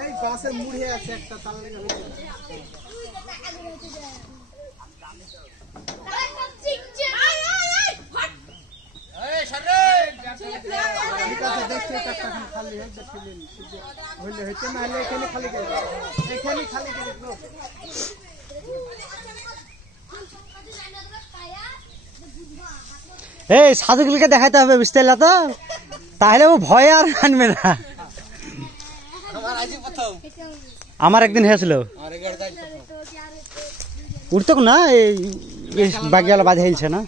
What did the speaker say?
এই বাসের মুড়ে আছে একটা তাল লেগে দেখতে খালি হইলে হইতে না হলে এখানে খালি এখানে খালি এই সাধুগুলোকে দেখাইতে হবে বুঝতে পারলা তো, তাহলে ও ভয় আর আনবে না। আমার একদিন হয়েছিল উঠতো না, এই বাগিয়ালা বাজে হেলছে না।